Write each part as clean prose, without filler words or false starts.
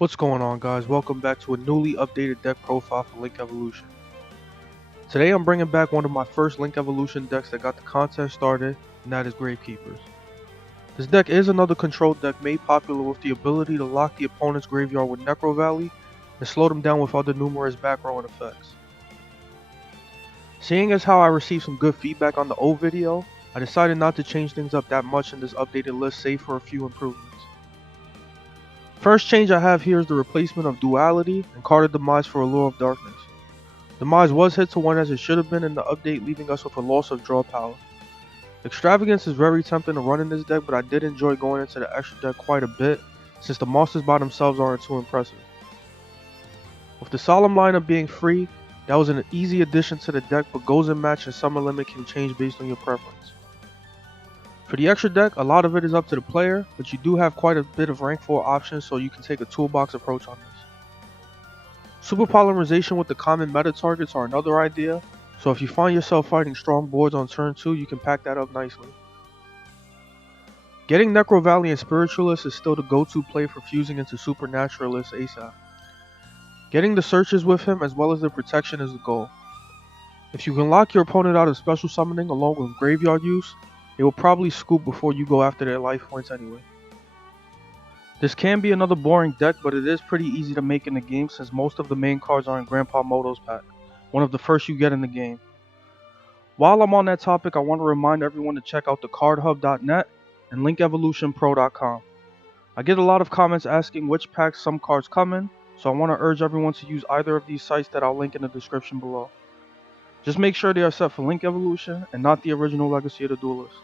What's going on, guys? Welcome back to a newly updated deck profile for Link Evolution. Today I'm bringing back one of my first Link Evolution decks that got the contest started, and that is Gravekeepers. This deck is another control deck made popular with the ability to lock the opponent's graveyard with Necro Valley and slow them down with other numerous back rowing effects. Seeing as how I received some good feedback on the old video, I decided not to change things up that much in this updated list save for a few improvements. First change I have here is the replacement of Duality and carded Demise for Allure of Darkness. Demise was hit to 1 as it should have been in the update, leaving us with a loss of draw power. Extravagance is very tempting to run in this deck, but I did enjoy going into the extra deck quite a bit, since the monsters by themselves aren't too impressive. With the Solemn lineup being free, that was an easy addition to the deck, but goes and match and summer limit can change based on your preference. For the extra deck, a lot of it is up to the player, but you do have quite a bit of rank 4 options, so you can take a toolbox approach on this. Super Polymerization with the common meta targets are another idea, so if you find yourself fighting strong boards on turn 2, you can pack that up nicely. Getting Necro Valley and Spiritualist is still the go-to play for fusing into Supernaturalist ASAP. Getting the searches with him as well as the protection is the goal. If you can lock your opponent out of special summoning along with graveyard use, they will probably scoop before you go after their life points anyway. This can be another boring deck, but it is pretty easy to make in the game since most of the main cards are in Grandpa Moto's pack, one of the first you get in the game. While I'm on that topic, I want to remind everyone to check out thecardhub.net and linkevolutionpro.com. I get a lot of comments asking which packs some cards come in, so I want to urge everyone to use either of these sites that I'll link in the description below. Just make sure they are set for Link Evolution and not the original Legacy of the Duelist.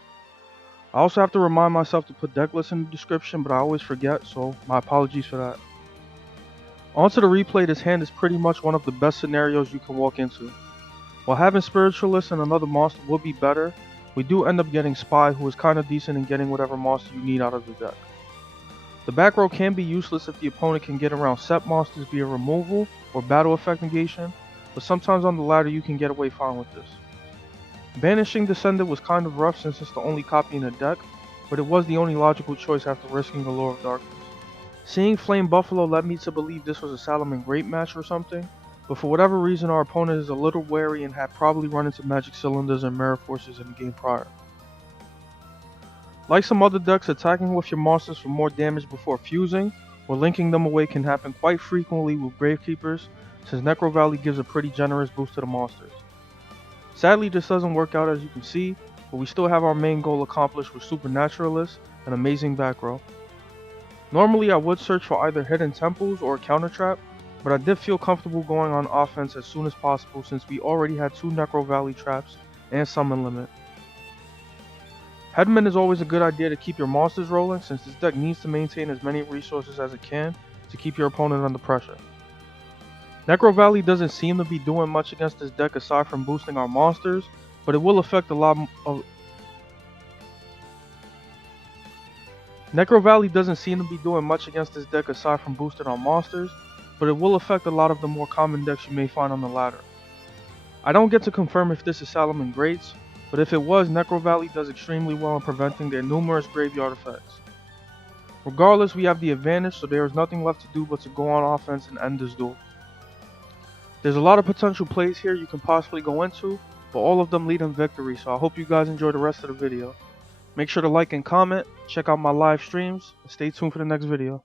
I also have to remind myself to put deck lists in the description, but I always forget, so my apologies for that. Onto the replay, this hand is pretty much one of the best scenarios you can walk into. While having Spiritualist and another monster would be better, we do end up getting Spy, who is kinda decent in getting whatever monster you need out of the deck. The back row can be useless if the opponent can get around set monsters via removal or battle effect negation, but sometimes on the ladder you can get away fine with this. Banishing Descendant was kind of rough since it's the only copy in the deck, but it was the only logical choice after risking Allure of Darkness. Seeing Flame Buffalo led me to believe this was a Salaman Great match or something, but for whatever reason our opponent is a little wary and had probably run into Magic Cylinders and Mirror Forces in the game prior. Like some other decks, attacking with your monsters for more damage before fusing or linking them away can happen quite frequently with Gravekeepers, since Necro Valley gives a pretty generous boost to the monsters. Sadly, this doesn't work out as you can see, but we still have our main goal accomplished with Supernaturalist and amazing back row. Normally I would search for either hidden temples or a counter trap, but I did feel comfortable going on offense as soon as possible since we already had 2 Necro Valley traps and summon limit. Headman is always a good idea to keep your monsters rolling since this deck needs to maintain as many resources as it can to keep your opponent under pressure. Necro Valley doesn't seem to be doing much against this deck aside from boosting our monsters, but it will affect a lot of... Necro Valley doesn't seem to be doing much against this deck aside from boosting our monsters, but it will affect a lot of the more common decks you may find on the ladder. I don't get to confirm if this is Salaman Greats, but if it was, Necro Valley does extremely well in preventing their numerous graveyard effects. Regardless, we have the advantage, so there is nothing left to do but to go on offense and end this duel. There's a lot of potential plays here you can possibly go into, but all of them lead in victory, so I hope you guys enjoy the rest of the video. Make sure to like and comment, check out my live streams, and stay tuned for the next video.